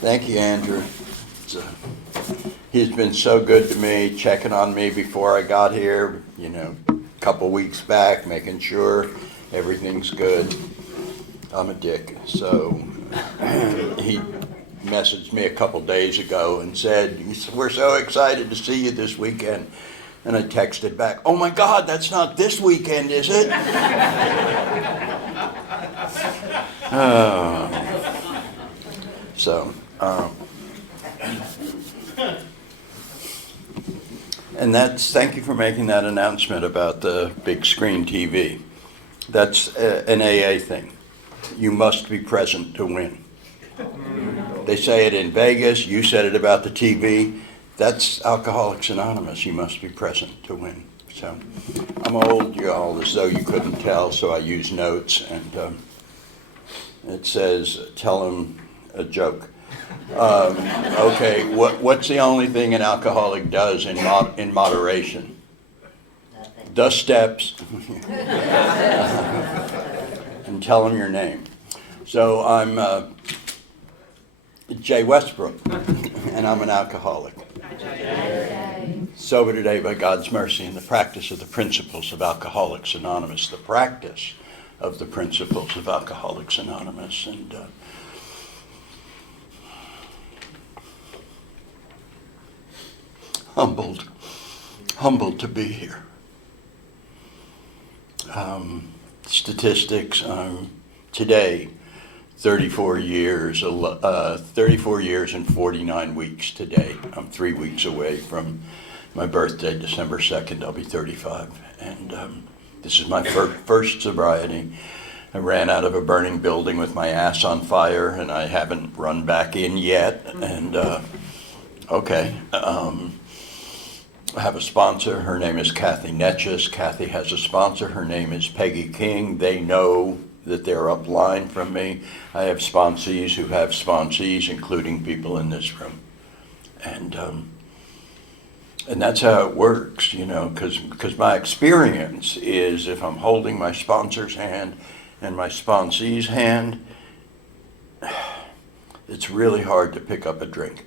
Thank you, Andrew. He's been so good to me, checking on me before I got here, a couple weeks back, making sure everything's good. I'm a dick. So he messaged me a couple days ago and said, "We're so excited to see you this weekend." And I texted back, "Oh my God, that's not this weekend, is it?" And thank you for making that announcement about the big screen TV. That's an AA thing. You must be present to win. They say it in Vegas, you said it about the TV. That's Alcoholics Anonymous. You must be present to win. So I'm old, y'all, as though you couldn't tell, so I use notes. And it says, tell them a joke. Okay, what's the only thing an alcoholic does in moderation? Nothing. The steps. And tell them your name. So I'm Jay Westbrook, and I'm an alcoholic. Sober today by God's mercy in the practice of the principles of Alcoholics Anonymous, the practice of the principles of Alcoholics Anonymous. And humbled to be here. Statistics, today, 34 years and 49 weeks today. I'm 3 weeks away from my birthday, December 2nd. I'll be 35. And this is my first sobriety. I ran out of a burning building with my ass on fire, and I haven't run back in yet. And okay. I have a sponsor. Her name is Kathy Netches. Kathy has a sponsor. Her name is Peggy King. They know that they're upline from me. I have sponsees who have sponsees, including people in this room. And that's how it works, because my experience is if I'm holding my sponsor's hand and my sponsee's hand, it's really hard to pick up a drink,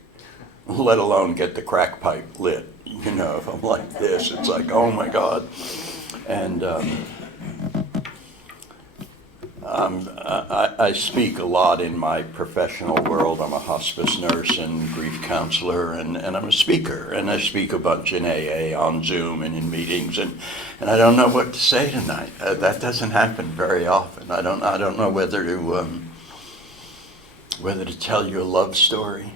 let alone get the crack pipe lit. If I'm like this, it's like, oh my God. And I speak a lot in my professional world. I'm a hospice nurse and grief counselor, and I'm a speaker. And I speak a bunch in AA on Zoom and in meetings, and I don't know what to say tonight. That doesn't happen very often. I don't know whether to tell you a love story.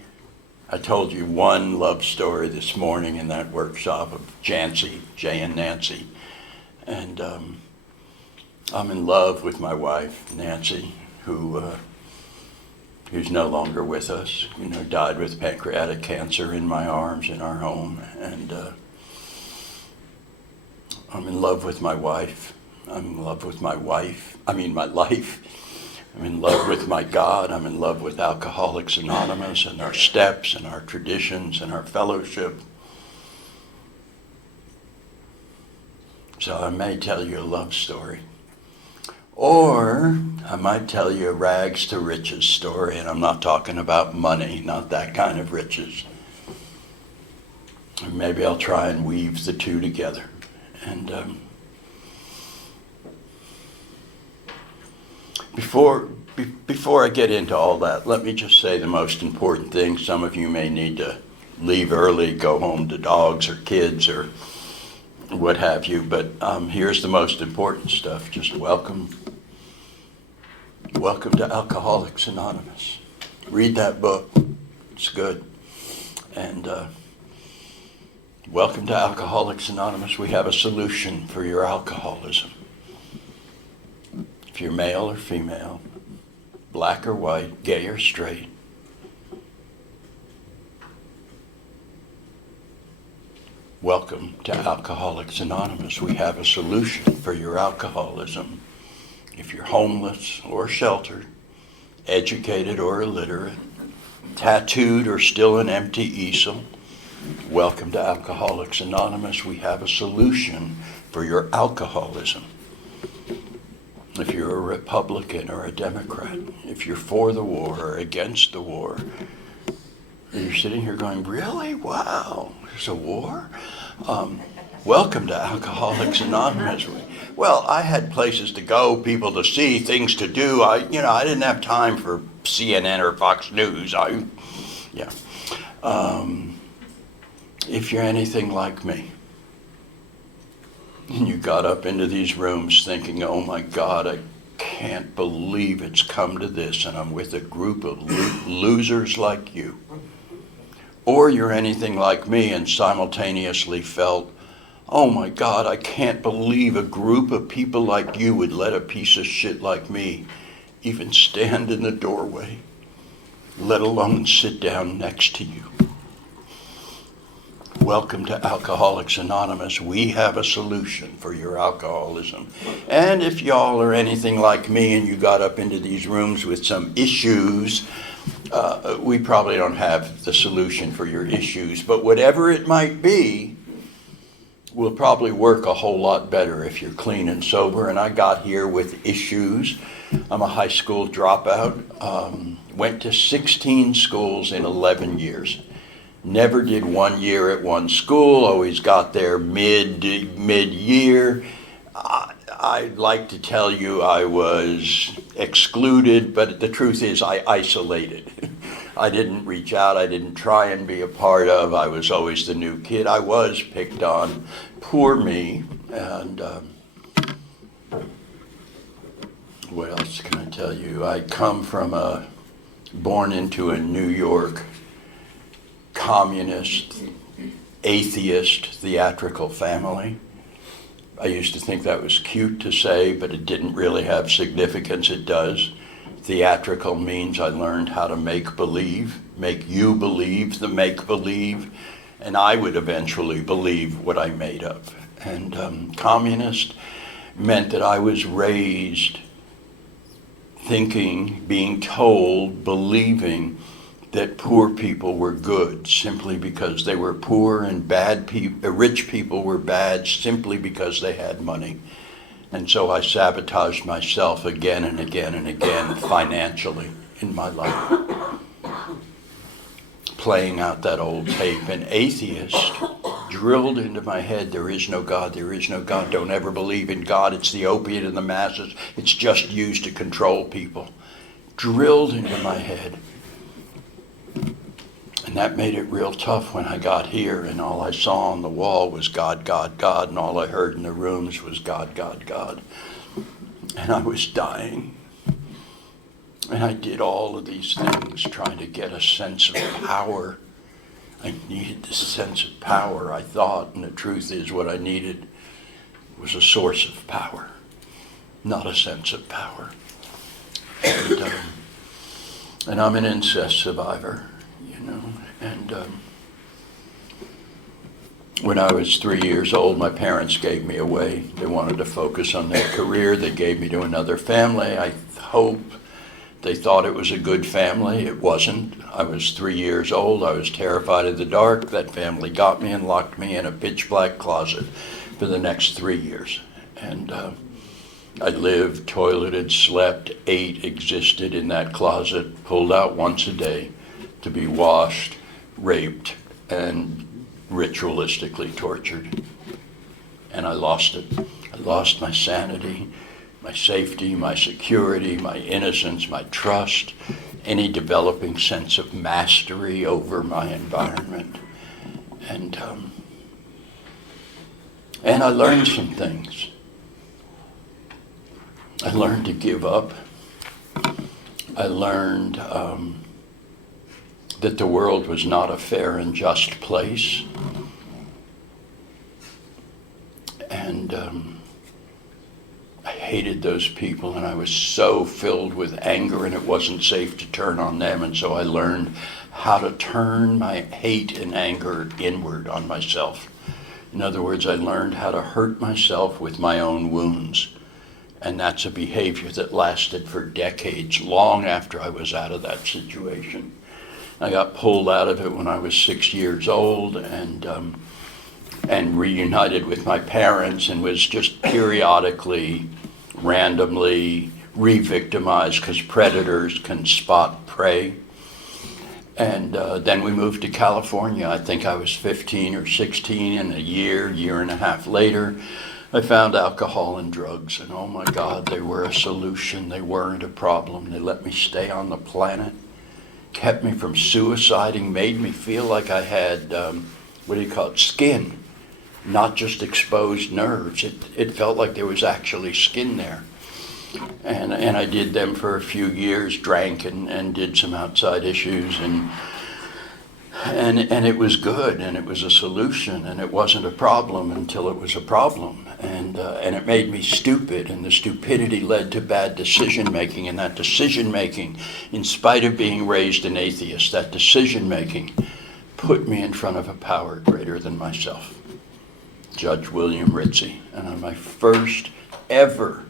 I told you one love story this morning in that workshop of Jay and Nancy. And I'm in love with my wife, Nancy, who's no longer with us, died with pancreatic cancer in my arms in our home. And I'm in love with my wife. I'm in love with my life. I'm in love with my God. I'm in love with Alcoholics Anonymous and our steps and our traditions and our fellowship. So I may tell you a love story. Or I might tell you a rags to riches story, and I'm not talking about money, not that kind of riches. And maybe I'll try and weave the two together. And Before I get into all that, let me just say the most important thing. Some of you may need to leave early, go home to dogs or kids or what have you, but here's the most important stuff. Just welcome to Alcoholics Anonymous. Read that book. It's good. And welcome to Alcoholics Anonymous. We have a solution for your alcoholism. If you're male or female, black or white, gay or straight, welcome to Alcoholics Anonymous. We have a solution for your alcoholism. If you're homeless or sheltered, educated or illiterate, tattooed or still an empty easel, welcome to Alcoholics Anonymous. We have a solution for your alcoholism. If you're a Republican or a Democrat, if you're for the war or against the war, You're sitting here going, really? Wow, there's a war? Welcome to Alcoholics Anonymous. Well, I had places to go, people to see, things to do. I didn't have time for CNN or Fox News. If you're anything like me, and you got up into these rooms thinking, oh my God, I can't believe it's come to this, and I'm with a group of losers like you. Or you're anything like me and simultaneously felt, oh my God, I can't believe a group of people like you would let a piece of shit like me even stand in the doorway, let alone sit down next to you. Welcome to Alcoholics Anonymous. We have a solution for your alcoholism. And if y'all are anything like me and you got up into these rooms with some issues, we probably don't have the solution for your issues, but whatever it might be, will probably work a whole lot better if you're clean and sober. And I got here with issues. I'm a high school dropout. Went to 16 schools in 11 years. Never did 1 year at one school. Always got there mid-year. I'd like to tell you I was excluded, but the truth is I isolated. I didn't reach out. I didn't try and be a part of. I was always the new kid. I was picked on. Poor me. And what else can I tell you? I come from born into a New York communist, atheist, theatrical family. I used to think that was cute to say, but it didn't really have significance. It does. Theatrical means I learned how to make believe, make you believe the make-believe, and I would eventually believe what I made up. And communist meant that I was raised thinking, being told, believing that poor people were good simply because they were poor, and rich people were bad simply because they had money. And so I sabotaged myself again and again and again financially in my life, playing out that old tape. An atheist drilled into my head, there is no God, there is no God, don't ever believe in God, it's the opiate of the masses, it's just used to control people. Drilled into my head. And that made it real tough when I got here, and all I saw on the wall was God, God, God, and all I heard in the rooms was God, God, God. And I was dying. And I did all of these things trying to get a sense of power. I needed this sense of power, I thought, and the truth is what I needed was a source of power, not a sense of power. And I'm an incest survivor. And when I was 3 years old, my parents gave me away. They wanted to focus on their career. They gave me to another family. I hope they thought it was a good family. It wasn't. I was 3 years old. I was terrified of the dark. That family got me and locked me in a pitch black closet for the next 3 years. And I lived, toileted, slept, ate, existed in that closet, pulled out once a day to be washed, raped, and ritualistically tortured. And I lost it. I lost my sanity, my safety, my security, my innocence, my trust, any developing sense of mastery over my environment. And I learned some things. I learned to give up. I learned that the world was not a fair and just place. And I hated those people, and I was so filled with anger, and it wasn't safe to turn on them. And so I learned how to turn my hate and anger inward on myself. In other words, I learned how to hurt myself with my own wounds. And that's a behavior that lasted for decades, long after I was out of that situation. I got pulled out of it when I was 6 years old, and reunited with my parents, and was just periodically, randomly re-victimized, because predators can spot prey. And then we moved to California. I think I was 15 or 16, and a year and a half later, I found alcohol and drugs. And oh my God, they were a solution. They weren't a problem. They let me stay on the planet, kept me from suiciding, made me feel like I had, skin, not just exposed nerves. It felt like there was actually skin there. And I did them for a few years, drank and did some outside issues, and it was good, and it was a solution, and it wasn't a problem until it was a problem, and it made me stupid, and the stupidity led to bad decision making, and that decision making, in spite of being raised an atheist, that decision making put me in front of a power greater than myself, Judge William Ritzie, and on my first ever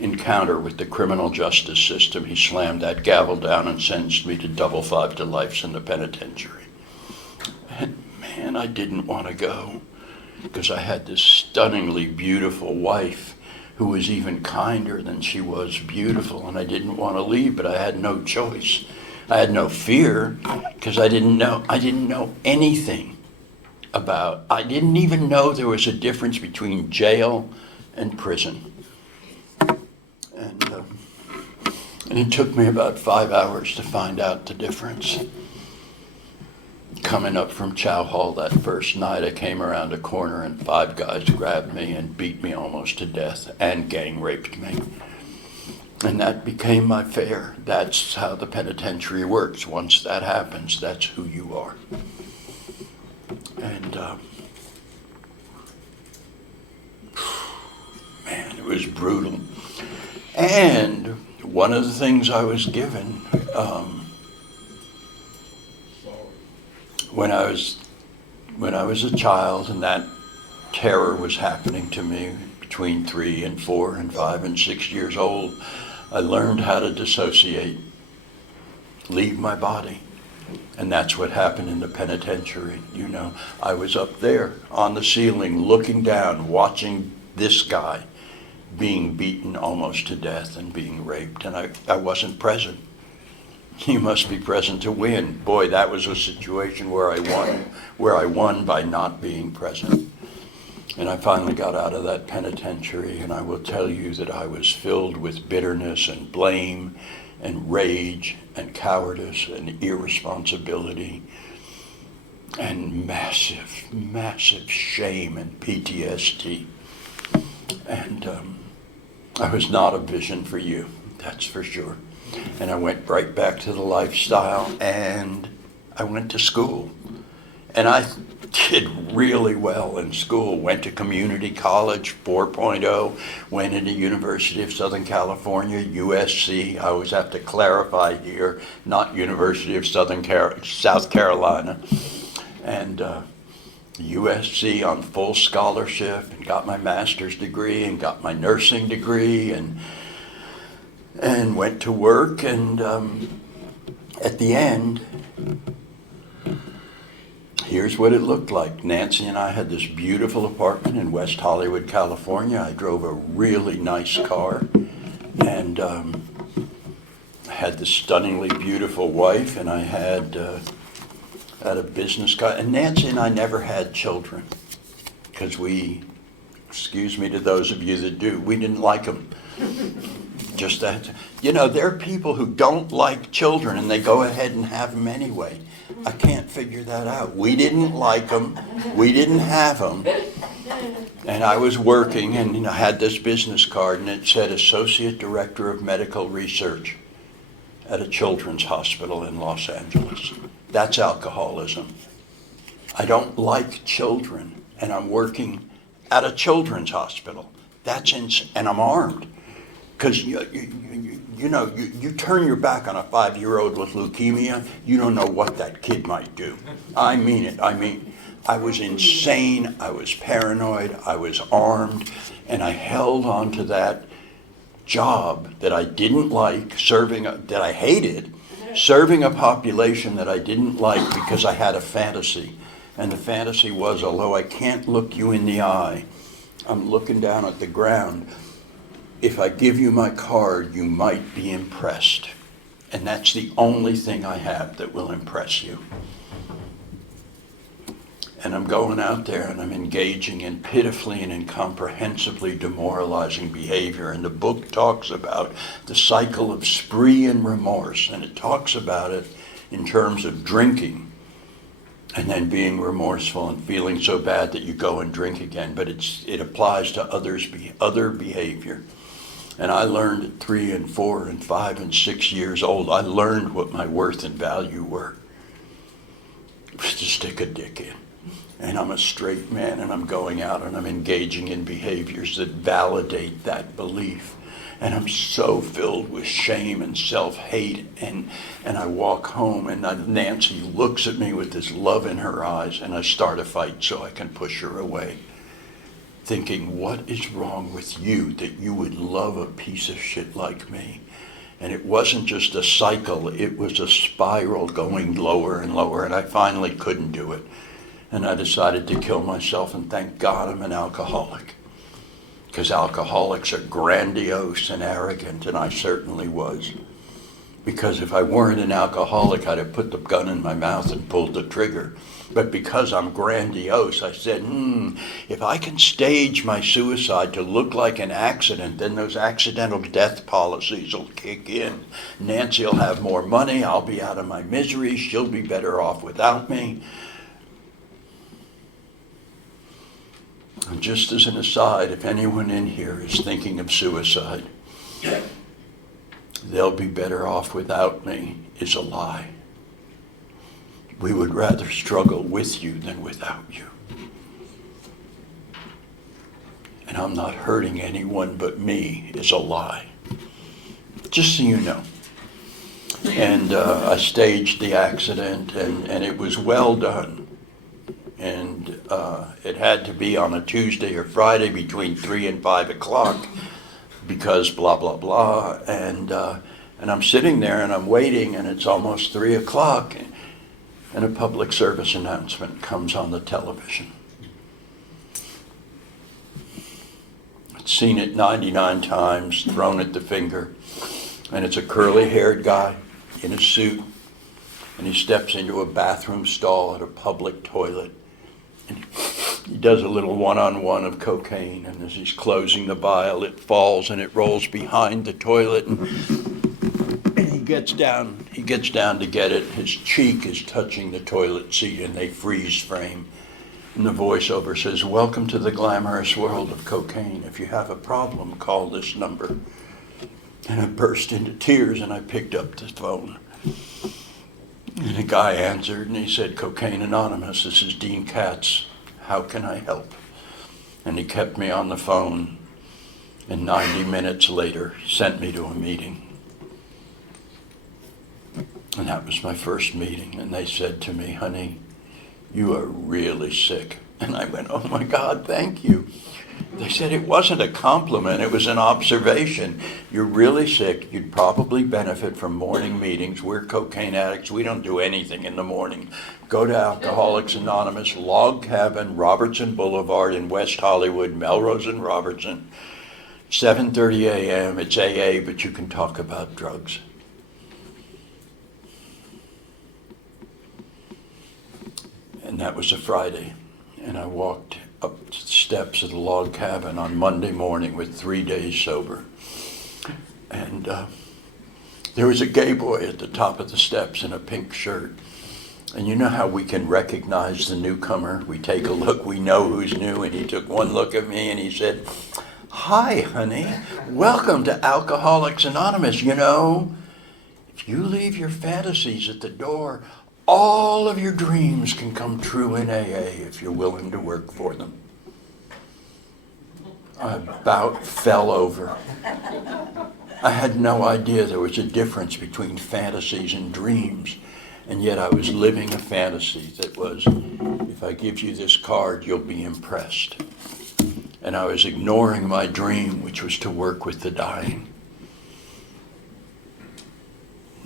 encounter with the criminal justice system, he slammed that gavel down and sentenced me to double 5 to life in the penitentiary. And man, I didn't want to go, because I had this stunningly beautiful wife who was even kinder than she was beautiful, and I didn't want to leave, but I had no choice. I had no fear, because I didn't know anything about, I didn't even know there was a difference between jail and prison. And it took me about 5 hours to find out the difference. Coming up from chow hall that first night, I came around a corner and 5 guys grabbed me and beat me almost to death and gang raped me. And that became my fare. That's how the penitentiary works. Once that happens, that's who you are. And man, it was brutal. And one of the things I was given when I was a child, and that terror was happening to me between 3 and 4 and 5 and 6 years old, I learned how to dissociate, leave my body. And that's what happened in the penitentiary. You know, I was up there on the ceiling looking down, watching this guy being beaten almost to death and being raped, and I wasn't present. You must be present to win. Boy, that was a situation where I won by not being present. And I finally got out of that penitentiary, and I will tell you that I was filled with bitterness and blame and rage and cowardice and irresponsibility and massive shame and PTSD. And I was not a vision for you, that's for sure. And I went right back to the lifestyle, and I went to school. And I did really well in school. Went to community college, 4.0, went into University of Southern California, USC. I always have to clarify here, not University of South Carolina. And USC on full scholarship, and got my master's degree and got my nursing degree, and went to work, and at the end, here's what it looked like. Nancy and I had this beautiful apartment in West Hollywood, California. I drove a really nice car, and had this stunningly beautiful wife, and I had a business card. And Nancy and I never had children, because excuse me to those of you that do, we didn't like them. Just that, there are people who don't like children and they go ahead and have them anyway. I can't figure that out. We didn't like them. We didn't have them. And I was working, and I had this business card, and it said Associate Director of Medical Research at a children's hospital in Los Angeles. That's alcoholism. I don't like children, and I'm working at a children's hospital. And I'm armed. Because you turn your back on a 5-year-old with leukemia, you don't know what that kid might do. I mean it. I was insane, I was paranoid, I was armed, and I held on to that job that I didn't like, that I hated, serving a population that I didn't like, because I had a fantasy. And the fantasy was, although I can't look you in the eye, I'm looking down at the ground. If I give you my card, you might be impressed. And that's the only thing I have that will impress you. And I'm going out there and I'm engaging in pitifully and incomprehensibly demoralizing behavior. And the book talks about the cycle of spree and remorse. And it talks about it in terms of drinking and then being remorseful and feeling so bad that you go and drink again. But it applies to other behavior. And I learned at 3 and 4 and 5 and 6 years old, I learned what my worth and value were. It was to stick a dick in. And I'm a straight man, and I'm going out and I'm engaging in behaviors that validate that belief. And I'm so filled with shame and self-hate. And I walk home, and Nancy looks at me with this love in her eyes, and I start a fight so I can push her away. Thinking, what is wrong with you that you would love a piece of shit like me? And it wasn't just a cycle, it was a spiral going lower and lower, and I finally couldn't do it. And I decided to kill myself, and thank God I'm an alcoholic. Because alcoholics are grandiose and arrogant, and I certainly was. Because if I weren't an alcoholic, I'd have put the gun in my mouth and pulled the trigger. But because I'm grandiose, I said, if I can stage my suicide to look like an accident, then those accidental death policies will kick in. Nancy will have more money, I'll be out of my misery, she'll be better off without me. And just as an aside, if anyone in here is thinking of suicide, they'll be better off without me is a lie. We would rather struggle with you than without you. And I'm not hurting anyone but me is a lie. Just so you know. And I staged the accident, and it was well done. And it had to be on a Tuesday or Friday between 3 and 5 o'clock because blah, blah, blah. And I'm sitting there and I'm waiting, and it's almost 3 o'clock, and a public service announcement comes on the television. I'd seen it 99 times, thrown at the finger, and it's a curly-haired guy in a suit, and he steps into a bathroom stall at a public toilet. And he does a little one-on-one of cocaine, and as he's closing the vial, it falls and it rolls behind the toilet, and he gets down to get it. His cheek is touching the toilet seat, and they freeze frame. And the voiceover says, "Welcome to the glamorous world of cocaine. If you have a problem, call this number." And I burst into tears, and I picked up the phone. And a guy answered, and he said, "Cocaine Anonymous, this is Dean Katz. How can I help?" And he kept me on the phone, and 90 minutes later sent me to a meeting. And that was my first meeting, and they said to me, "Honey, you are really sick." And I went, "Oh my God, thank you." They said it wasn't a compliment, it was an observation. "You're really sick, you'd probably benefit from morning meetings. We're cocaine addicts, we don't do anything in the morning. Go to Alcoholics Anonymous, Log Cabin, Robertson Boulevard in West Hollywood, Melrose and Robertson, 7:30 a.m. It's AA, but you can talk about drugs." And that was a Friday, and I walked up the steps of the log cabin on Monday morning with 3 days sober. And there was a gay boy at the top of the steps in a pink shirt. And you know how we can recognize the newcomer? We take a look, we know who's new, and he took one look at me and he said, "Hi, honey, welcome to Alcoholics Anonymous. You know, if you leave your fantasies at the door, all of your dreams can come true in AA if you're willing to work for them." I about fell over. I had no idea there was a difference between fantasies and dreams, and yet I was living a fantasy that was, if I give you this card, you'll be impressed. And I was ignoring my dream, which was to work with the dying.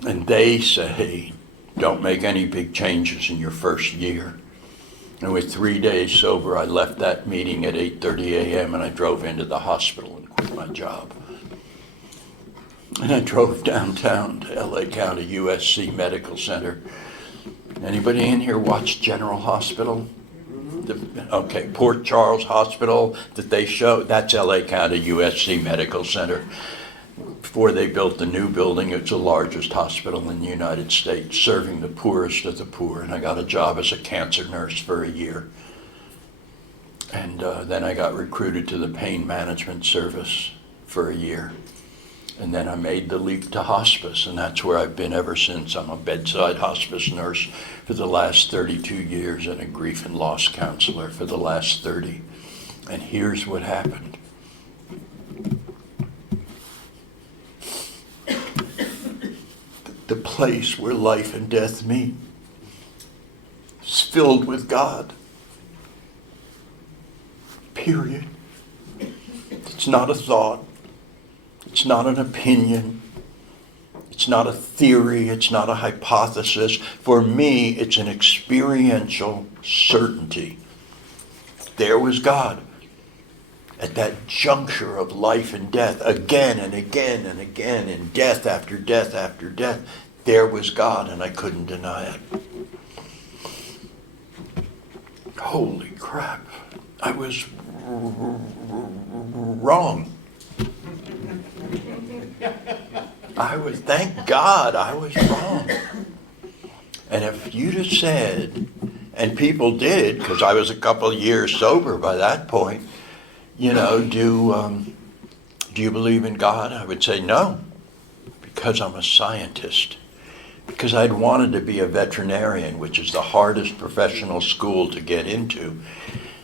And they say, don't make any big changes in your first year. And with 3 days sober, I left that meeting at 8:30 a.m. and I drove into the hospital and quit my job. And I drove downtown to LA County USC Medical Center. Anybody in here watch General Hospital? Okay, Port Charles Hospital that they show, that's LA County USC Medical Center. Before they built the new building, it's the largest hospital in the United States, serving the poorest of the poor. And I got a job as a cancer nurse for a year. And then I got recruited to the pain management service for a year. And then I made the leap to hospice, and that's where I've been ever since. I'm a bedside hospice nurse for the last 32 years and a grief and loss counselor for the last 30. And here's what happened. The place where life and death meet is filled with God. Period. It's not a thought. It's not an opinion. It's not a theory. It's not a hypothesis. For me, it's an experiential certainty. There was God at that juncture of life and death, again and again and again, in death after death after death. There was God, and I couldn't deny it. Holy crap. I was wrong. Thank God I was wrong. And if you'd have said, and people did, because I was a couple of years sober by that point, do you believe in God? I would say no, because I'm a scientist. Because I'd wanted to be a veterinarian, which is the hardest professional school to get into.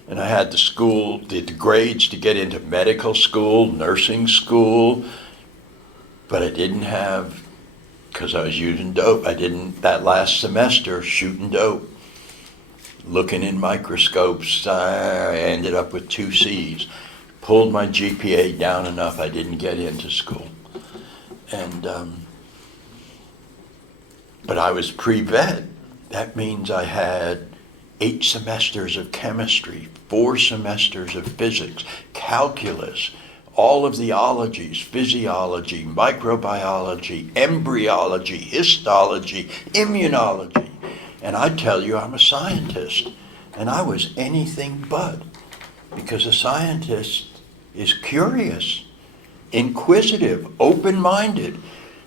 And I had the grades to get into medical school, nursing school, but I didn't have, because I was using dope, that last semester, shooting dope, looking in microscopes, I ended up with 2 C's. Pulled my GPA down enough, I didn't get into school. And, but I was pre-vet. That means I had 8 semesters of chemistry, 4 semesters of physics, calculus, all of the ologies, physiology, microbiology, embryology, histology, immunology. And I tell you, I'm a scientist. And I was anything but. Because a scientist is curious, inquisitive, open-minded.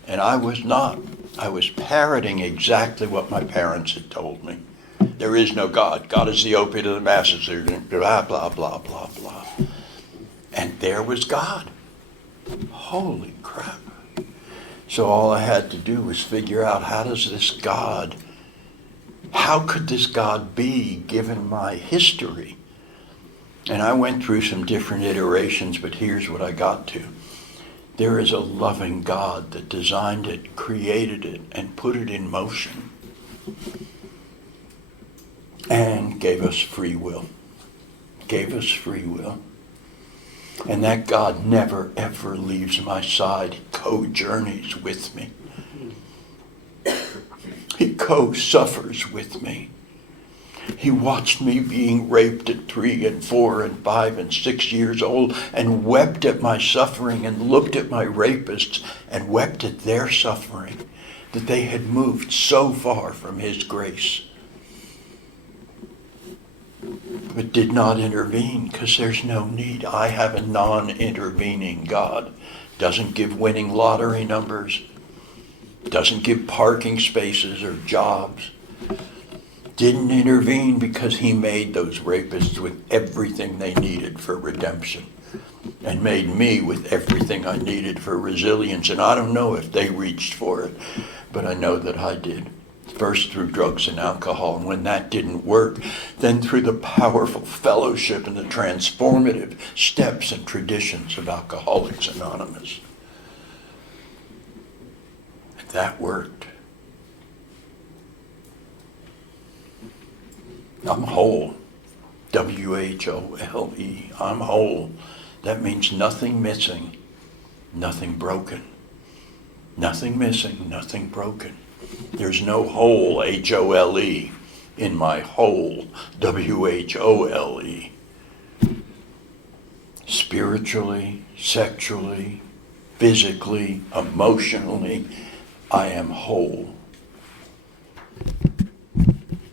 And I was not. I was parroting exactly what my parents had told me. There is no God. God is the opiate of the masses. Blah, blah, blah, blah, blah. And there was God. Holy crap. So all I had to do was figure out how could this God be given my history? And I went through some different iterations, but here's what I got to. There is a loving God that designed it, created it, and put it in motion. And gave us free will. Gave us free will. And that God never, ever leaves my side. He co-journeys with me. He co-suffers with me. He watched me being raped at 3 and 4 and 5 and 6 years old and wept at my suffering and looked at my rapists and wept at their suffering, that they had moved so far from His grace. But did not intervene because there's no need. I have a non-intervening God. Doesn't give winning lottery numbers. Doesn't give parking spaces or jobs. Didn't intervene because He made those rapists with everything they needed for redemption. And made me with everything I needed for resilience. And I don't know if they reached for it, but I know that I did. First through drugs and alcohol, and when that didn't work, then through the powerful fellowship and the transformative steps and traditions of Alcoholics Anonymous. And that worked. I'm whole. W-H-O-L-E. I'm whole. That means nothing missing, nothing broken. Nothing missing, nothing broken. There's no hole, H-O-L-E, in my whole, W-H-O-L-E. Spiritually, sexually, physically, emotionally, I am whole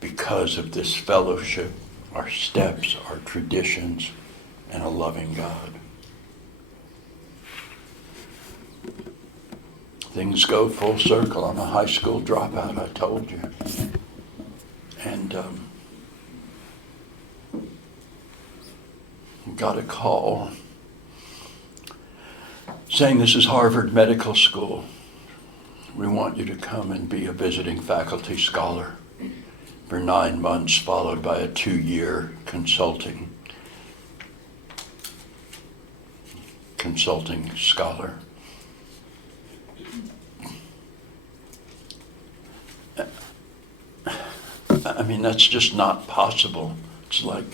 because of this fellowship, our steps, our traditions, and a loving God. Things go full circle. I'm a high school dropout, I told you. And got a call saying, this is Harvard Medical School. We want you to come and be a visiting faculty scholar for 9 months, followed by a 2-year consulting scholar. I mean, that's just not possible. It's like,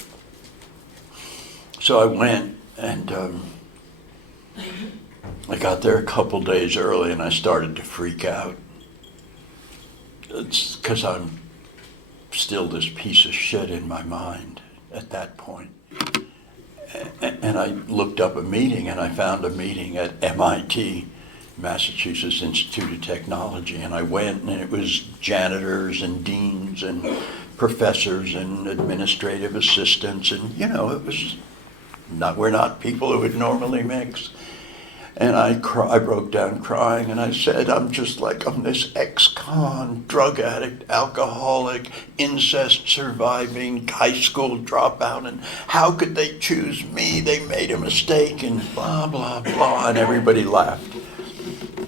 so I went, and I got there a couple days early, and I started to freak out. It's because I'm still this piece of shit in my mind at that point. And I looked up a meeting, and I found a meeting at MIT, Massachusetts Institute of Technology, and I went, and it was janitors and deans and professors and administrative assistants, and it was we're not people who would normally mix. And I broke down crying, and I said, I'm this ex-con, drug addict, alcoholic, incest surviving, high school dropout, and how could they choose me? They made a mistake, and blah, blah, blah, and everybody laughed.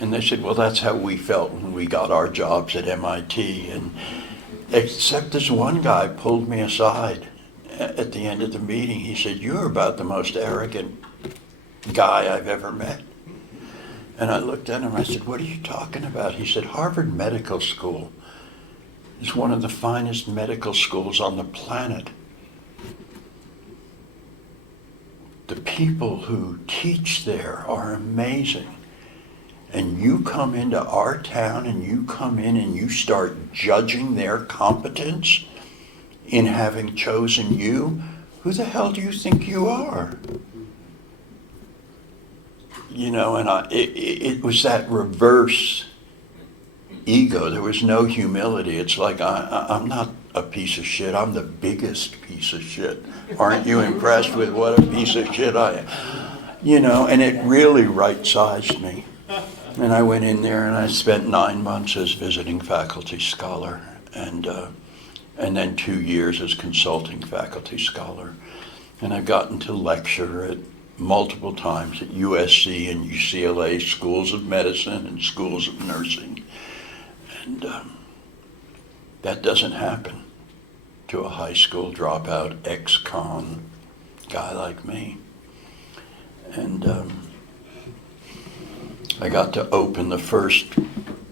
And they said, well, that's how we felt when we got our jobs at MIT. And except this one guy pulled me aside at the end of the meeting. He said, you're about the most arrogant guy I've ever met. And I looked at him, I said, what are you talking about? He said, Harvard Medical School is one of the finest medical schools on the planet. The people who teach there are amazing. And you come into our town, and you come in and you start judging their competence in having chosen you. Who the hell do you think you are? And it was that reverse ego. There was no humility. It's like, I'm not a piece of shit. I'm the biggest piece of shit. Aren't you impressed with what a piece of shit I am? And it really right-sized me. And I went in there, and I spent 9 months as visiting faculty scholar, and then 2 years as consulting faculty scholar. And I've gotten to lecture at multiple times at USC and UCLA schools of medicine and schools of nursing. And that doesn't happen to a high school dropout, ex-con guy like me. And I got to open the first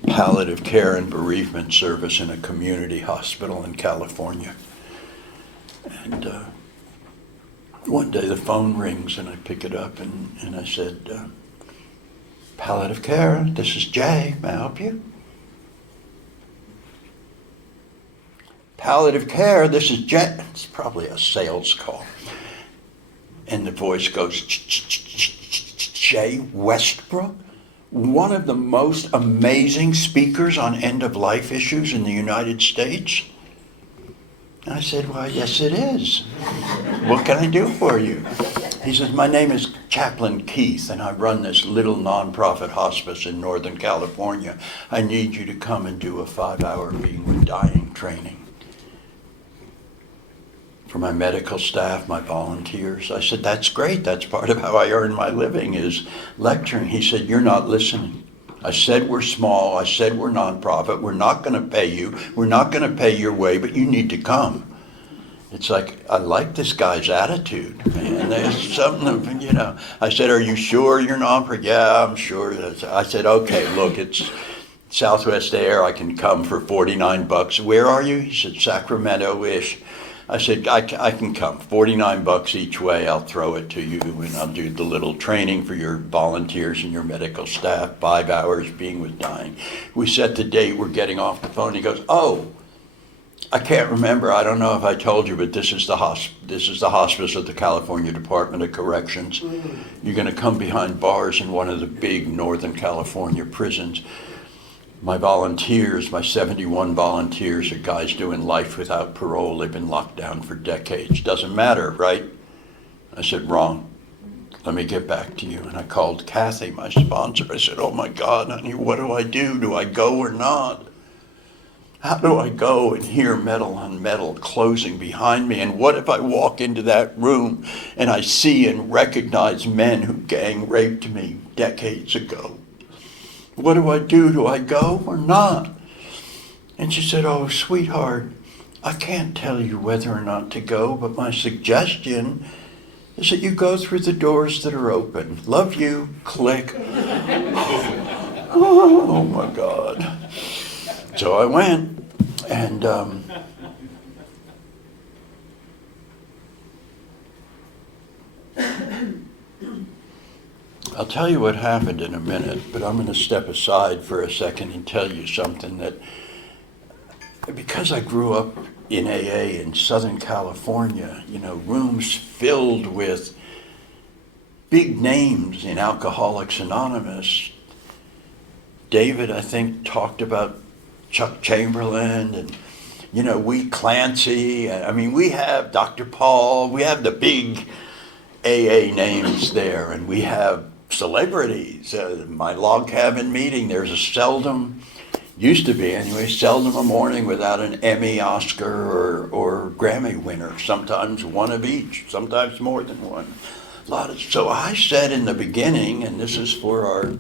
palliative care and bereavement service in a community hospital in California. And one day the phone rings, and I pick it up, and I said, palliative care, this is Jay, may I help you? Palliative care, this is Jay. It's probably a sales call. And the voice goes, Jay Westbrook? One of the most amazing speakers on end-of-life issues in the United States? And I said, well, yes, it is. What can I do for you? He says, my name is Chaplain Keith, and I run this little nonprofit hospice in Northern California. I need you to come and do a 5-hour being with dying training for my medical staff, my volunteers. I said, that's great. That's part of how I earn my living, is lecturing. He said, you're not listening. I said we're small. I said we're nonprofit. We're not going to pay you. We're not going to pay your way, but you need to come. It's like, I like this guy's attitude, man. There's something, I said, are you sure you're nonprofit? Yeah, I'm sure. I said, okay, look, it's Southwest Air. I can come for $49. Where are you? He said, Sacramento-ish. I said, I can come. $49 each way. I'll throw it to you, and I'll do the little training for your volunteers and your medical staff, 5 hours being with dying. We set the date. We're getting off the phone. He goes, oh, I can't remember. I don't know if I told you, but this is the hospice of the California Department of Corrections. You're going to come behind bars in one of the big Northern California prisons. My volunteers, my 71 volunteers, are guys doing life without parole. They've been locked down for decades. Doesn't matter, right? I said, wrong. Let me get back to you. And I called Kathy, my sponsor. I said, oh my God, honey, what do I do? Do I go or not? How do I go and hear metal on metal closing behind me? And what if I walk into that room and I see and recognize men who gang raped me decades ago? What do I do? Do I go or not? And she said, oh, sweetheart, I can't tell you whether or not to go, but my suggestion is that you go through the doors that are open. Love you, click. Oh my God. So I went, and I'll tell you what happened in a minute, but I'm going to step aside for a second and tell you something that, because I grew up in AA in Southern California, rooms filled with big names in Alcoholics Anonymous. David, I think, talked about Chuck Chamberlain and, we Clancy. I mean, we have Dr. Paul. We have the big AA names there, and we have celebrities. My log cabin meeting, there's used to be anyway, seldom a morning without an Emmy, Oscar, or Grammy winner. Sometimes one of each, sometimes more than one. So I said in the beginning, and this is for our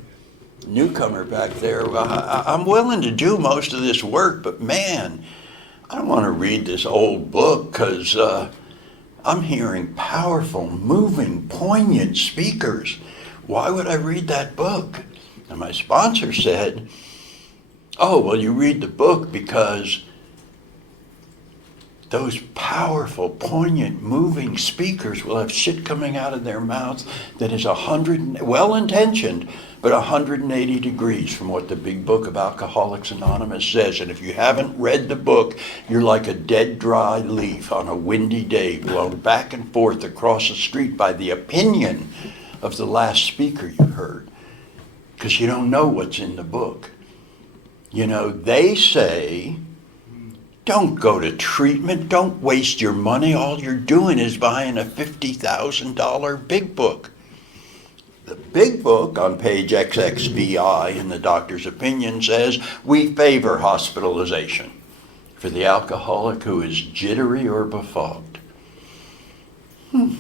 newcomer back there, I'm willing to do most of this work, but man, I don't want to read this old book because I'm hearing powerful, moving, poignant speakers. Why would I read that book? And my sponsor said, oh, well, you read the book because those powerful, poignant, moving speakers will have shit coming out of their mouths that is well-intentioned, but 180 degrees from what the big book of Alcoholics Anonymous says. And if you haven't read the book, you're like a dead, dry leaf on a windy day, blown back and forth across the street by the opinion of the last speaker you heard, because you don't know what's in the book. They say, don't go to treatment. Don't waste your money. All you're doing is buying a $50,000 big book. The big book on page XXVI in the doctor's opinion says, we favor hospitalization for the alcoholic who is jittery or befogged. And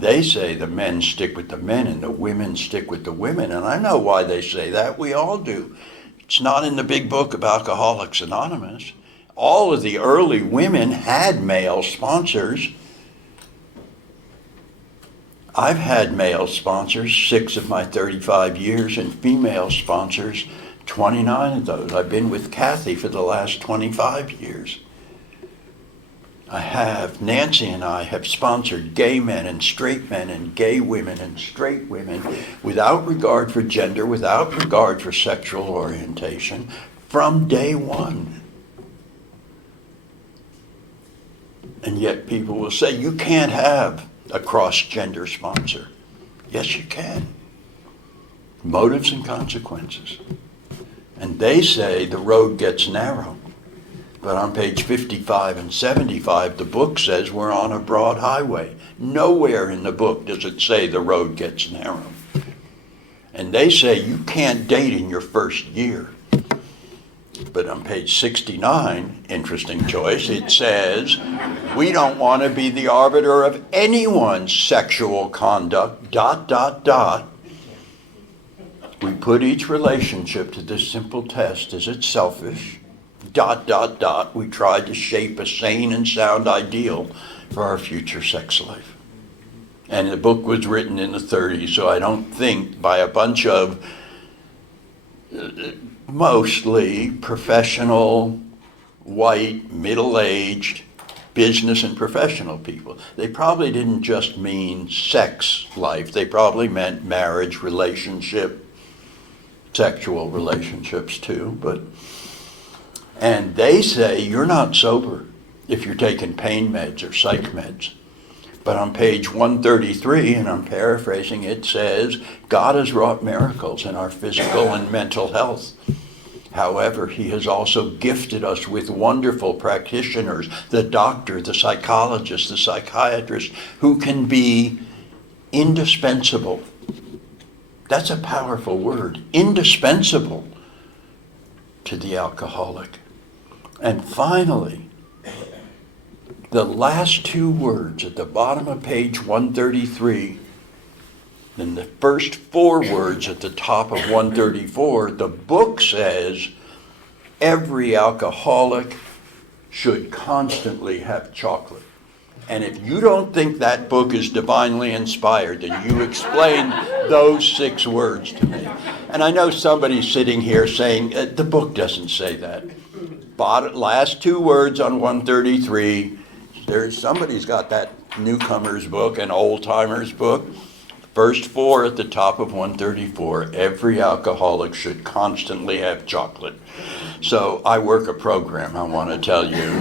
they say the men stick with the men and the women stick with the women. And I know why they say that. We all do. It's not in the big book of Alcoholics Anonymous. All of the early women had male sponsors. I've had male sponsors 6 of my 35 years and female sponsors 29 of those. I've been with Kathy for the last 25 years. Nancy and I have sponsored gay men and straight men and gay women and straight women without regard for gender, without regard for sexual orientation, from day one. And yet people will say, you can't have a cross-gender sponsor. Yes, you can. Motives and consequences. And they say the road gets narrow. But on page 55 and 75, the book says we're on a broad highway. Nowhere in the book does it say the road gets narrow. And they say you can't date in your first year. But on page 69, interesting choice, it says, we don't want to be the arbiter of anyone's sexual conduct, ... We put each relationship to this simple test. Is it selfish? ... We tried to shape a sane and sound ideal for our future sex life. And the book was written in the 30s, so I don't think by a bunch of mostly professional, white, middle-aged, business and professional people. They probably didn't just mean sex life. They probably meant marriage, relationship, sexual relationships too. But And they say you're not sober if you're taking pain meds or psych meds. But on page 133, and I'm paraphrasing, it says, God has wrought miracles in our physical and mental health. However, he has also gifted us with wonderful practitioners, the doctor, the psychologist, the psychiatrist, who can be indispensable. That's a powerful word, indispensable to the alcoholic. And finally, the last two words at the bottom of page 133, and the first four words at the top of 134, the book says every alcoholic should constantly have chocolate. And if you don't think that book is divinely inspired, then you explain those 6 words to me. And I know somebody's sitting here saying, the book doesn't say that. Last 2 words on 133, somebody's got that newcomer's book, an old-timer's book. First 4 at the top of 134, every alcoholic should constantly have chocolate. So I work a program, I want to tell you,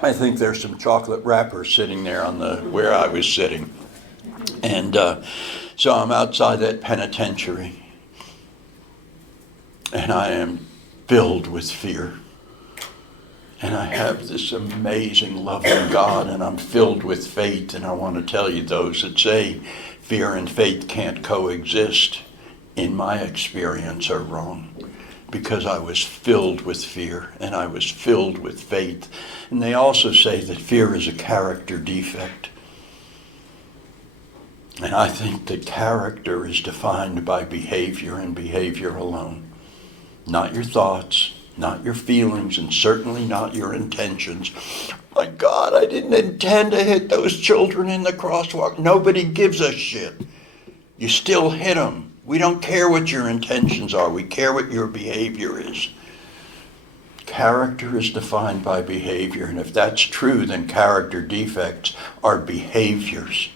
I think there's some chocolate wrappers sitting there on where I was sitting. And so I'm outside that penitentiary, and I am filled with fear. And I have this amazing loving God, and I'm filled with faith. And I want to tell you, those that say fear and faith can't coexist, in my experience, are wrong. Because I was filled with fear, and I was filled with faith. And they also say that fear is a character defect. And I think that character is defined by behavior and behavior alone. Not your thoughts, not your feelings, and certainly not your intentions. My God, I didn't intend to hit those children in the crosswalk. Nobody gives a shit. You still hit them. We don't care what your intentions are. We care what your behavior is. Character is defined by behavior, and if that's true, then character defects are behaviors,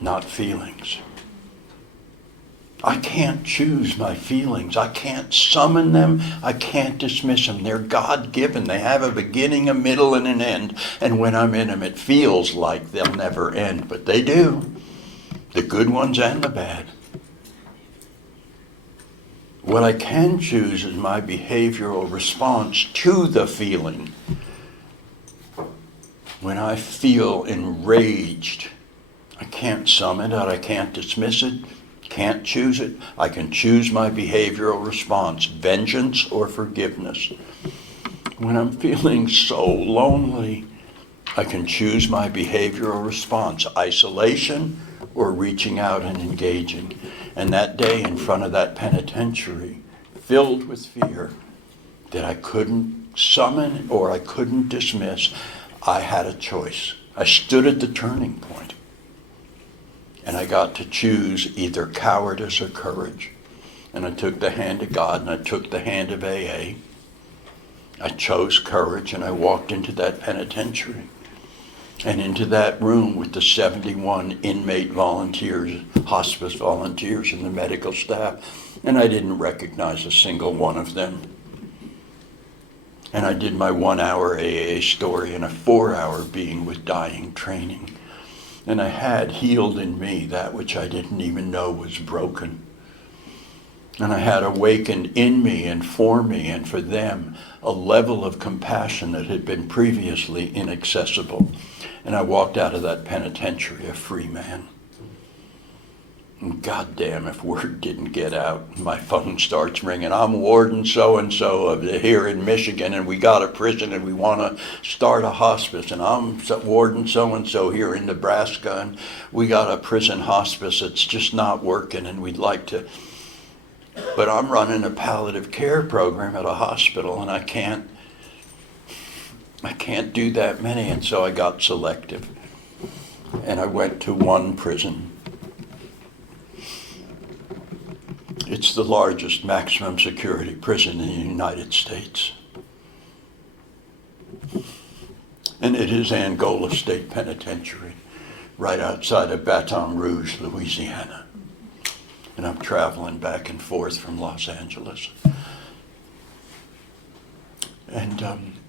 not feelings. I can't choose my feelings. I can't summon them. I can't dismiss them. They're God-given. They have a beginning, a middle, and an end. And when I'm in them, it feels like they'll never end. But they do. The good ones and the bad. What I can choose is my behavioral response to the feeling. When I feel enraged, I can't summon it. I can't dismiss it. Can't choose it. I can choose my behavioral response, vengeance or forgiveness. When I'm feeling so lonely, I can choose my behavioral response, isolation or reaching out and engaging. And that day in front of that penitentiary, filled with fear that I couldn't summon or I couldn't dismiss, I had a choice. I stood at the turning point. And I got to choose either cowardice or courage. And I took the hand of God and I took the hand of AA. I chose courage and I walked into that penitentiary and into that room with the 71 inmate volunteers, hospice volunteers, and the medical staff. And I didn't recognize a single one of them. And I did my 1-hour AA story and a 4-hour being with dying training. And I had healed in me that which I didn't even know was broken. And I had awakened in me and for them a level of compassion that had been previously inaccessible. And I walked out of that penitentiary a free man. And goddamn, if word didn't get out, my phone starts ringing. I'm warden so-and-so of here in Michigan, and we got a prison, and we want to start a hospice. And I'm warden so-and-so here in Nebraska, and we got a prison hospice that's just not working, and we'd like to. But I'm running a palliative care program at a hospital, and I can't do that many, and so I got selective. And I went to one prison. It's the largest maximum security prison in the United States. And it is Angola State Penitentiary, right outside of Baton Rouge, Louisiana. And I'm traveling back and forth from Los Angeles. And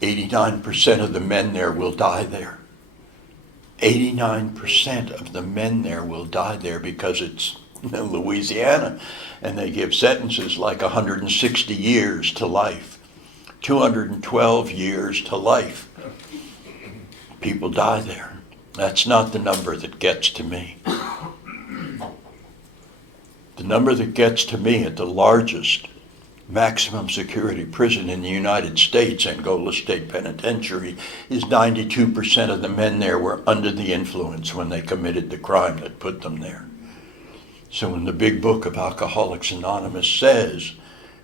89% of the men there will die there. 89% of the men there will die there because it's Louisiana, and they give sentences like 160 years to life, 212 years to life. People die there. That's not the number that gets to me. The number that gets to me at the largest maximum security prison in the United States, Angola State Penitentiary, is 92% of the men there were under the influence when they committed the crime that put them there. So when the big book of Alcoholics Anonymous says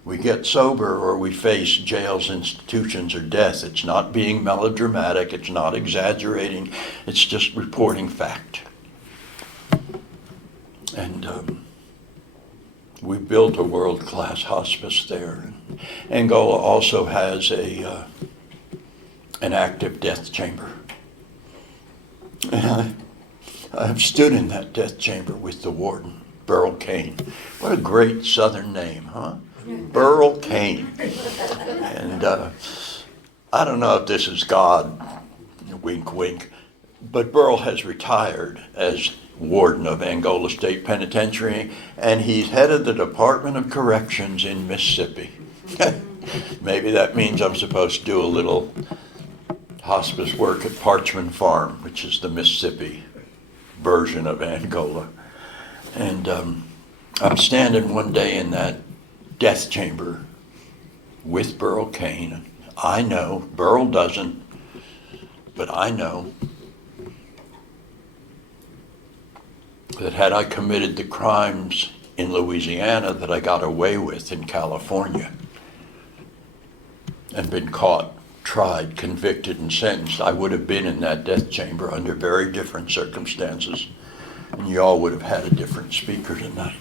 we get sober or we face jails, institutions, or death, it's not being melodramatic, it's not exaggerating, it's just reporting fact. And we built a world-class hospice there. Angola also has an active death chamber. And I've stood in that death chamber with the warden, Burl Cain. What a great Southern name, huh? Burl Cain. And I don't know if this is God, wink, wink, but Burl has retired as warden of Angola State Penitentiary, and he's head of the Department of Corrections in Mississippi. Maybe that means I'm supposed to do a little hospice work at Parchman Farm, which is the Mississippi version of Angola. And I'm standing one day in that death chamber with Burl Cain. I know, Burl doesn't, but I know that had I committed the crimes in Louisiana that I got away with in California and been caught, tried, convicted, and sentenced, I would have been in that death chamber under very different circumstances, and you all would have had a different speaker tonight.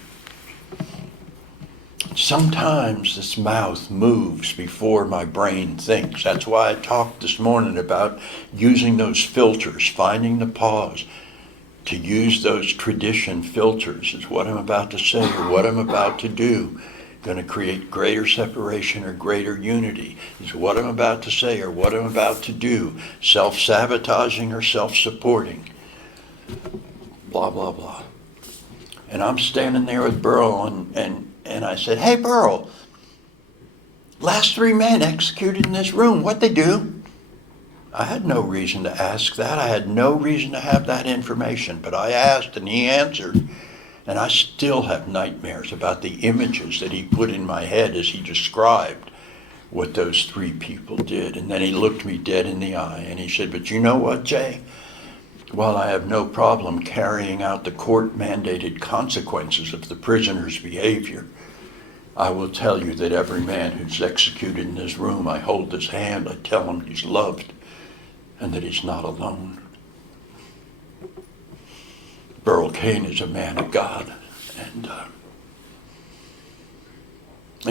Sometimes this mouth moves before my brain thinks. That's why I talked this morning about using those filters, finding the pause. To use those tradition filters is what I'm about to say or what I'm about to do. Going to create greater separation or greater unity is what I'm about to say or what I'm about to do. Self-sabotaging or self-supporting. Blah, blah, blah. And I'm standing there with Burl and I said, hey, Burl, last 3 men executed in this room, what'd they do? I had no reason to ask that. I had no reason to have that information, but I asked and he answered. And I still have nightmares about the images that he put in my head as he described what those 3 people did. And then he looked me dead in the eye and he said, but you know what, Jay? While I have no problem carrying out the court-mandated consequences of the prisoner's behavior, I will tell you that every man who's executed in this room, I hold his hand, I tell him he's loved, and that he's not alone. Burl Cain is a man of God, and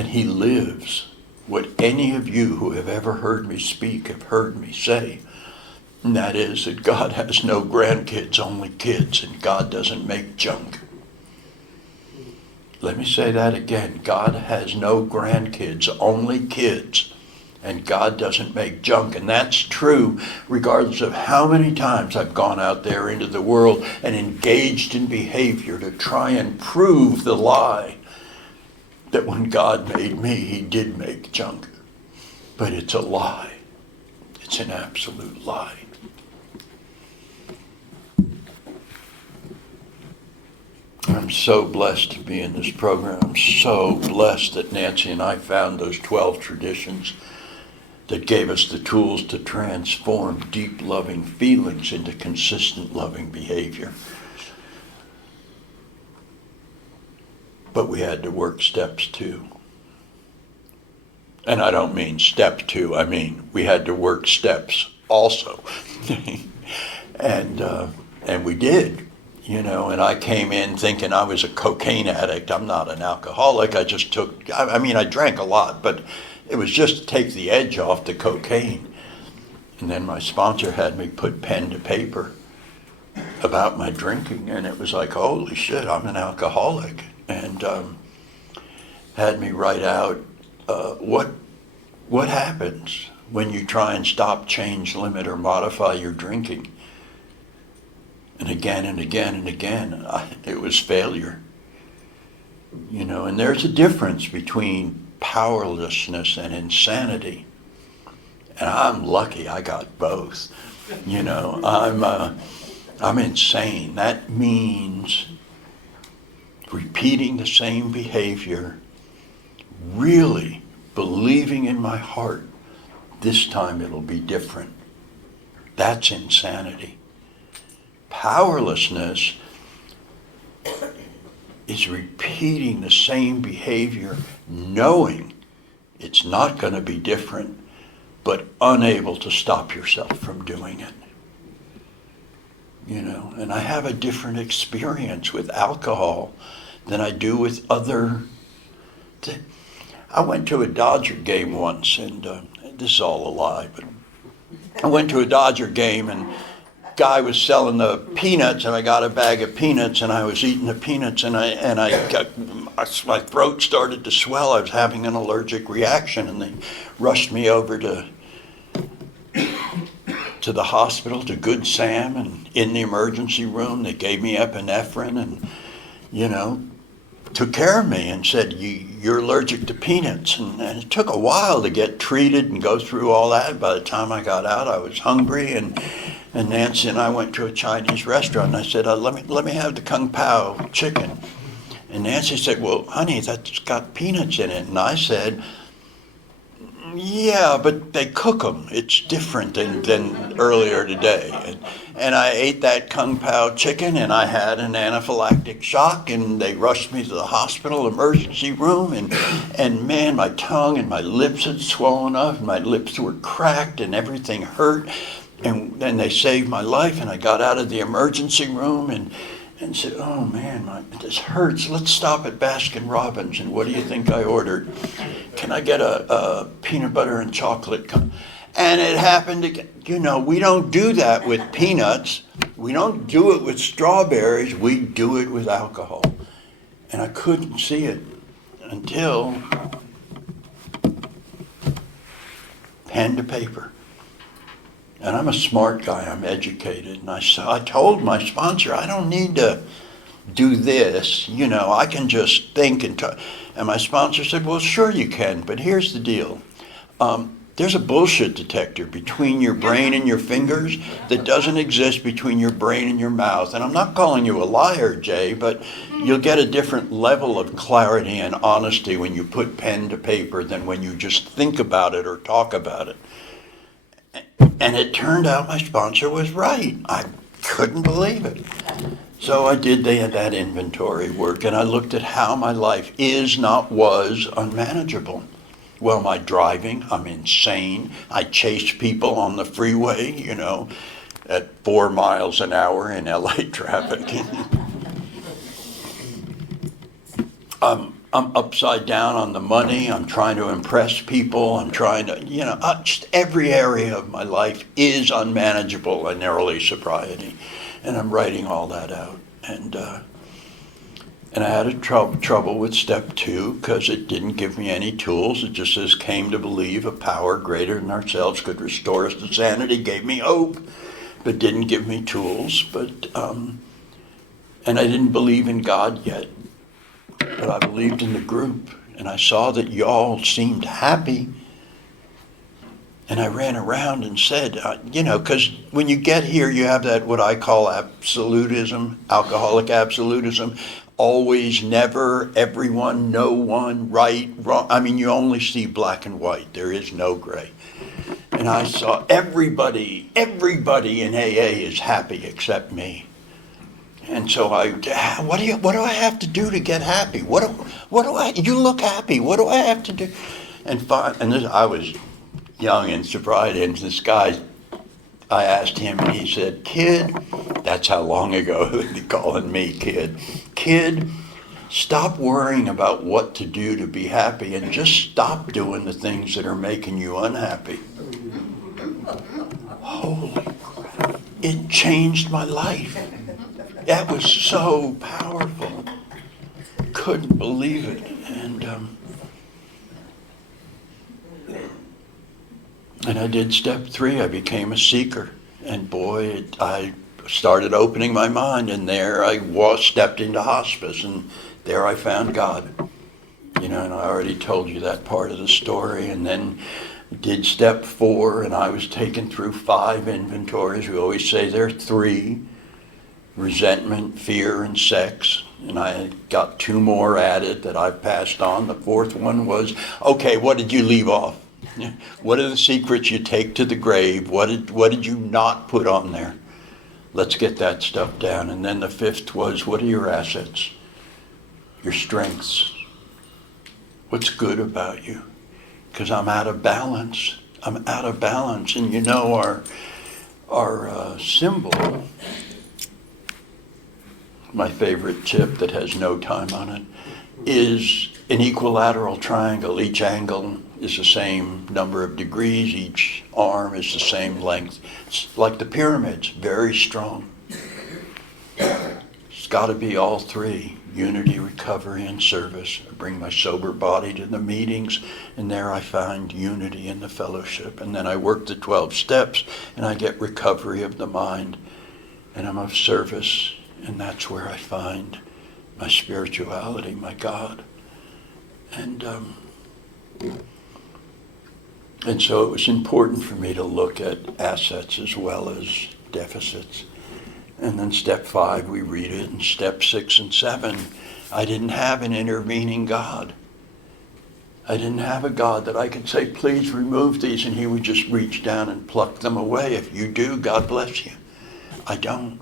he lives what any of you who have ever heard me speak have heard me say, and that is that God has no grandkids, only kids, and God doesn't make junk. Let me say that again. God has no grandkids, only kids. And God doesn't make junk. And that's true regardless of how many times I've gone out there into the world and engaged in behavior to try and prove the lie that when God made me, he did make junk. But it's a lie. It's an absolute lie. I'm so blessed to be in this program. I'm so blessed that Nancy and I found those 12 traditions that gave us the tools to transform deep loving feelings into consistent loving behavior. But we had to work steps 2. And I don't mean step 2, I mean we had to work steps also. And we did, you know, and I came in thinking I was a cocaine addict. I'm not an alcoholic. I drank a lot, but it was just to take the edge off the cocaine. And then my sponsor had me put pen to paper about my drinking, and it was like, holy shit, I'm an alcoholic. And had me write out what What happens when you try and stop, change, limit, or modify your drinking? And again and again and again, it was failure. You know, and there's a difference between powerlessness and insanity. And I'm lucky I got both. You know, I'm insane. That means repeating the same behavior, really believing in my heart, this time it'll be different. That's insanity. Powerlessness is repeating the same behavior, knowing it's not going to be different, but unable to stop yourself from doing it. You know, and I have a different experience with alcohol than I do with other. I went to a Dodger game once, and this is all a lie, but I went to a Dodger game, and guy was selling the peanuts, and I got a bag of peanuts, and I was eating the peanuts, and my throat started to swell. I was having an allergic reaction, and they rushed me over to the hospital, to Good Sam, and in the emergency room they gave me epinephrine, and you know, took care of me and said, you're allergic to peanuts. And it took a while to get treated and go through all that. By the time I got out, I was hungry, and Nancy and I went to a Chinese restaurant, and I said, let me have the Kung Pao chicken. And Nancy said, well, honey, that's got peanuts in it. And I said, yeah, but they cook them. It's different than earlier today. And I ate that Kung Pao chicken, and I had an anaphylactic shock, and they rushed me to the hospital emergency room, and man, my tongue and my lips had swollen up, and my lips were cracked, and everything hurt. And then they saved my life, and I got out of the emergency room and said, oh man, this hurts. Let's stop at Baskin Robbins. And what do you think I ordered? Can I get a peanut butter and chocolate? And it happened again. You know, we don't do that with peanuts. We don't do it with strawberries. We do it with alcohol. And I couldn't see it until pen to paper. And I'm a smart guy, I'm educated. And I told my sponsor, I don't need to do this, you know, I can just think and talk. And my sponsor said, well, sure you can, but here's the deal. There's a bullshit detector between your brain and your fingers that doesn't exist between your brain and your mouth. And I'm not calling you a liar, Jay, but you'll get a different level of clarity and honesty when you put pen to paper than when you just think about it or talk about it. And it turned out my sponsor was right. I couldn't believe it. So I did that inventory work, and I looked at how my life was unmanageable. Well, my driving, I'm insane. I chase people on the freeway, you know, at 4 miles an hour in LA traffic. I'm upside down on the money. I'm trying to impress people. I'm trying to, you know, just every area of my life is unmanageable in early sobriety. And I'm writing all that out. And I had trouble with step 2 because it didn't give me any tools. It just says, came to believe a power greater than ourselves could restore us to sanity, gave me hope, but didn't give me tools. And I didn't believe in God yet. But I believed in the group, and I saw that y'all seemed happy. And I ran around and said, you know, because when you get here, you have that, what I call absolutism, alcoholic absolutism. Always, never, everyone, no one, right, wrong. I mean, you only see black and white. There is no gray. And I saw everybody in AA is happy except me. And so what do I have to do to get happy? You look happy. What do I have to do? I was young in sobriety, and this guy, I asked him, and he said, kid, that's how long ago they're calling me kid, stop worrying about what to do to be happy and just stop doing the things that are making you unhappy. Holy crap. It changed my life. That was so powerful. Couldn't believe it. And I did step 3. I became a seeker. And boy, I started opening my mind, and there I stepped into hospice, and there I found God. And I already told you that part of the story. And then did step 4, and I was taken through 5 inventories. We always say there are 3: resentment, fear, and sex. And I got 2 more added that I passed on. The 4th one was, okay, what did you leave off? What are the secrets you take to the grave? What did you not put on there? Let's get that stuff down. And then the 5th was, what are your assets? Your strengths. What's good about you? Because I'm out of balance. I'm out of balance. And our symbol, my favorite tip that has no time on it, is an equilateral triangle. Each angle is the same number of degrees. Each arm is the same length. It's like the pyramids, very strong. It's got to be all 3: unity, recovery, and service. I bring my sober body to the meetings, and there I find unity in the fellowship. And then I work the 12 steps, and I get recovery of the mind, and I'm of service, and that's where I find my spirituality, my God. And so it was important for me to look at assets as well as deficits. And then step 5, we read it. And step 6 and 7, I didn't have an intervening God. I didn't have a God that I could say, please remove these, and he would just reach down and pluck them away. If you do, God bless you. I don't.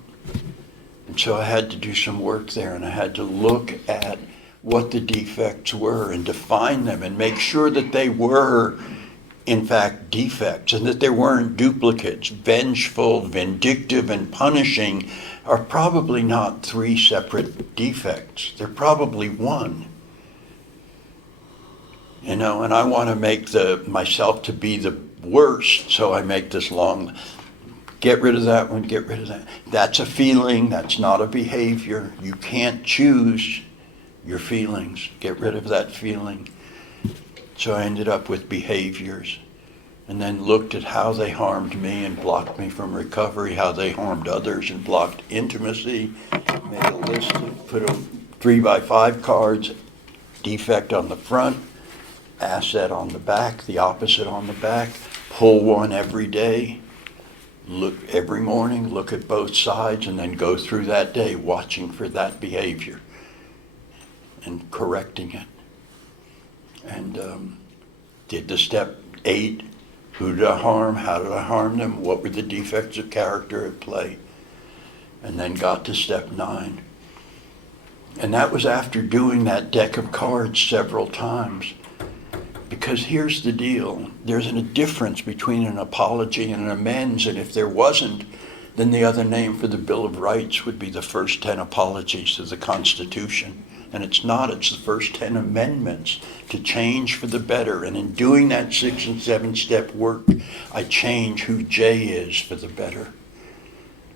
And so I had to do some work there, and I had to look at what the defects were and define them and make sure that they were, in fact, defects, and that there weren't duplicates. Vengeful, vindictive, and punishing are probably not 3 separate defects. They're probably 1. And I want to make myself to be the worst, so I make this long, get rid of that one, get rid of that. That's a feeling, that's not a behavior. You can't choose your feelings. Get rid of that feeling. So I ended up with behaviors, and then looked at how they harmed me and blocked me from recovery, how they harmed others and blocked intimacy. Made a list, put a 3x5 cards, defect on the front, asset on the back, the opposite on the back. Pull one every day. Look every morning, look at both sides, and then go through that day watching for that behavior and correcting it. And did the step 8, who did I harm, how did I harm them, what were the defects of character at play, and then got to step 9. And that was after doing that deck of cards several times. Because here's the deal, there's a difference between an apology and an amends, and if there wasn't, then the other name for the Bill of Rights would be the first 10 apologies to the Constitution. And it's not, it's the first 10 amendments to change for the better. And in doing that 6 and 7 step work, I change who Jay is for the better.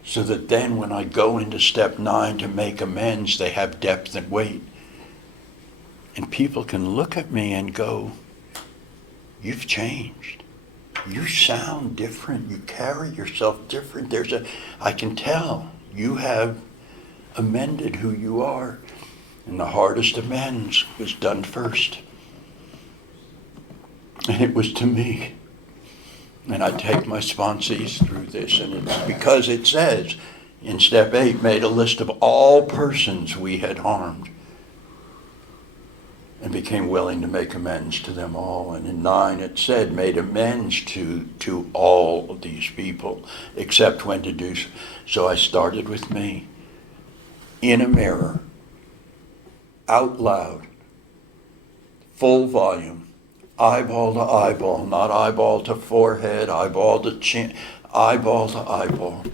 So that then when I go into step 9 to make amends, they have depth and weight. And people can look at me and go, you've changed. You sound different. You carry yourself different. I can tell you have amended who you are. And the hardest amends was done first. And it was to me. And I take my sponsees through this. And it's because it says in step 8, made a list of all persons we had harmed. And became willing to make amends to them all. And in 9 it said, made amends to all of these people, except when to do so. So I started with me, in a mirror, out loud, full volume, eyeball to eyeball, not eyeball to forehead, eyeball to chin, eyeball to eyeball.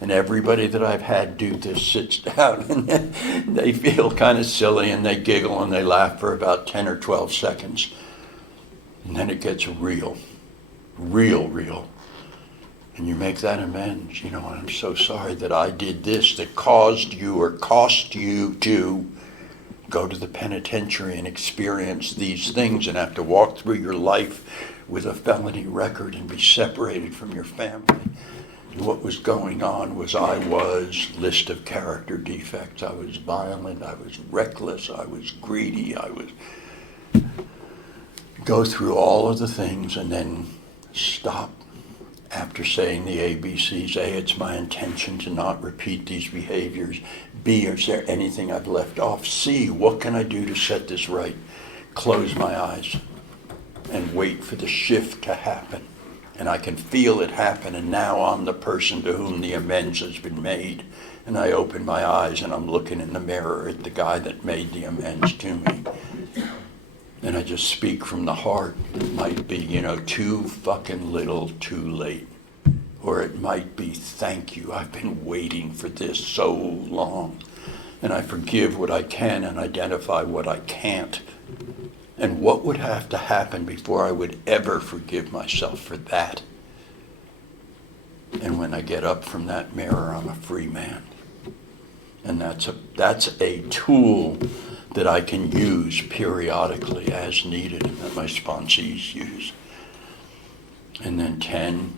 And everybody that I've had do this sits down and they feel kind of silly and they giggle and they laugh for about 10 or 12 seconds. And then it gets real. And you make that amends. I'm so sorry that I did this that caused you or cost you to go to the penitentiary and experience these things and have to walk through your life with a felony record and be separated from your family. And what was going on was list of character defects. I was violent, I was reckless, I was greedy, I was go through all of the things and then stop after saying the ABCs. A, it's my intention to not repeat these behaviors. B, is there anything I've left off? C, what can I do to set this right? Close my eyes and wait for the shift to happen. And I can feel it happen, and now I'm the person to whom the amends has been made. And I open my eyes and I'm looking in the mirror at the guy that made the amends to me. And I just speak from the heart. It might be, too fucking little, too late. Or it might be, thank you, I've been waiting for this so long. And I forgive what I can and identify what I can't. And what would have to happen before I would ever forgive myself for that? And when I get up from that mirror, I'm a free man. And that's a tool that I can use periodically as needed, and that my sponsees use. And then 10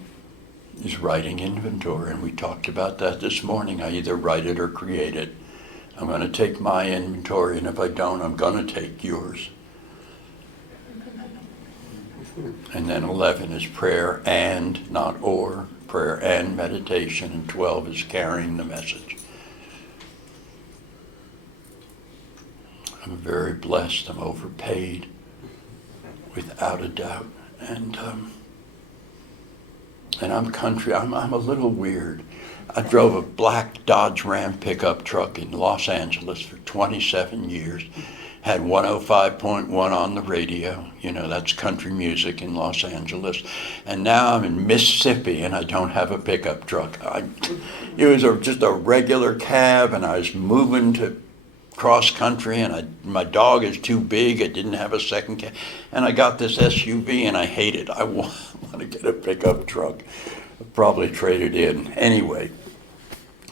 is writing inventory, and we talked about that this morning. I either write it or create it. I'm going to take my inventory, and if I don't, I'm going to take yours. And then 11 is prayer and, not or, prayer and meditation, and 12 is carrying the message. I'm very blessed. I'm overpaid, without a doubt. And I'm country. I'm a little weird. I drove a black Dodge Ram pickup truck in Los Angeles for 27 years. Had 105.1 on the radio. That's country music in Los Angeles. And now I'm in Mississippi and I don't have a pickup truck. It was just a regular cab, and I was moving to cross country, and my dog is too big. I didn't have a second cab. And I got this SUV and I hate it. I want to get a pickup truck. I'll probably trade it in. Anyway,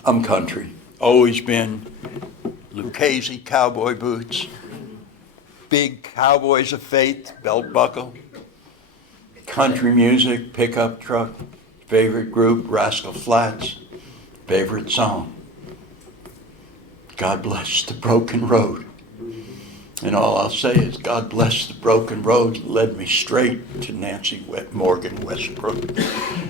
I'm country. Always been. Lucchese cowboy boots. Big Cowboys of Faith belt buckle. Country music, pickup truck. Favorite group, Rascal Flatts. Favorite song, God bless the broken road. And all I'll say is, God bless the broken road that led me straight to Nancy Morgan Westbrook.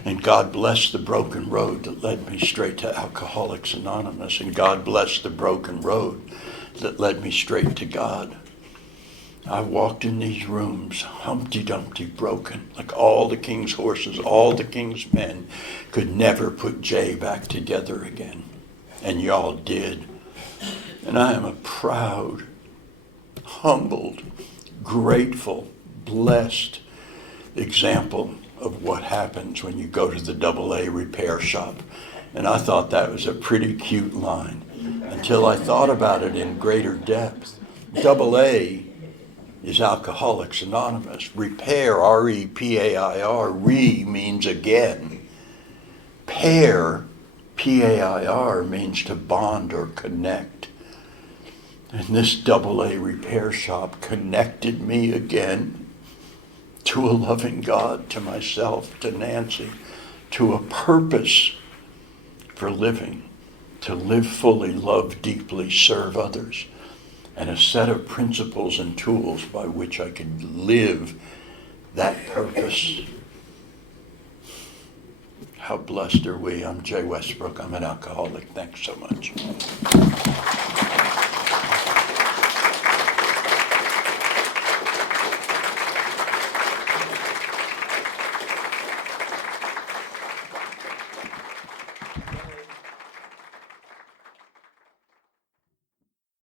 And God bless the broken road that led me straight to Alcoholics Anonymous. And God bless the broken road that led me straight to God. I walked in these rooms, Humpty Dumpty broken, like all the king's horses, all the king's men could never put Jay back together again. And y'all did. And I am a proud, humbled, grateful, blessed example of what happens when you go to the AA repair shop. And I thought that was a pretty cute line until I thought about it in greater depth. AA is Alcoholics Anonymous. Repair, R-E-P-A-I-R, re means again. Pair, P-A-I-R, means to bond or connect. And this AA repair shop connected me again to a loving God, to myself, to Nancy, to a purpose for living, to live fully, love deeply, serve others, and a set of principles and tools by which I can live that purpose. How blessed are we? I'm Jay Westbrook. I'm an alcoholic. Thanks so much.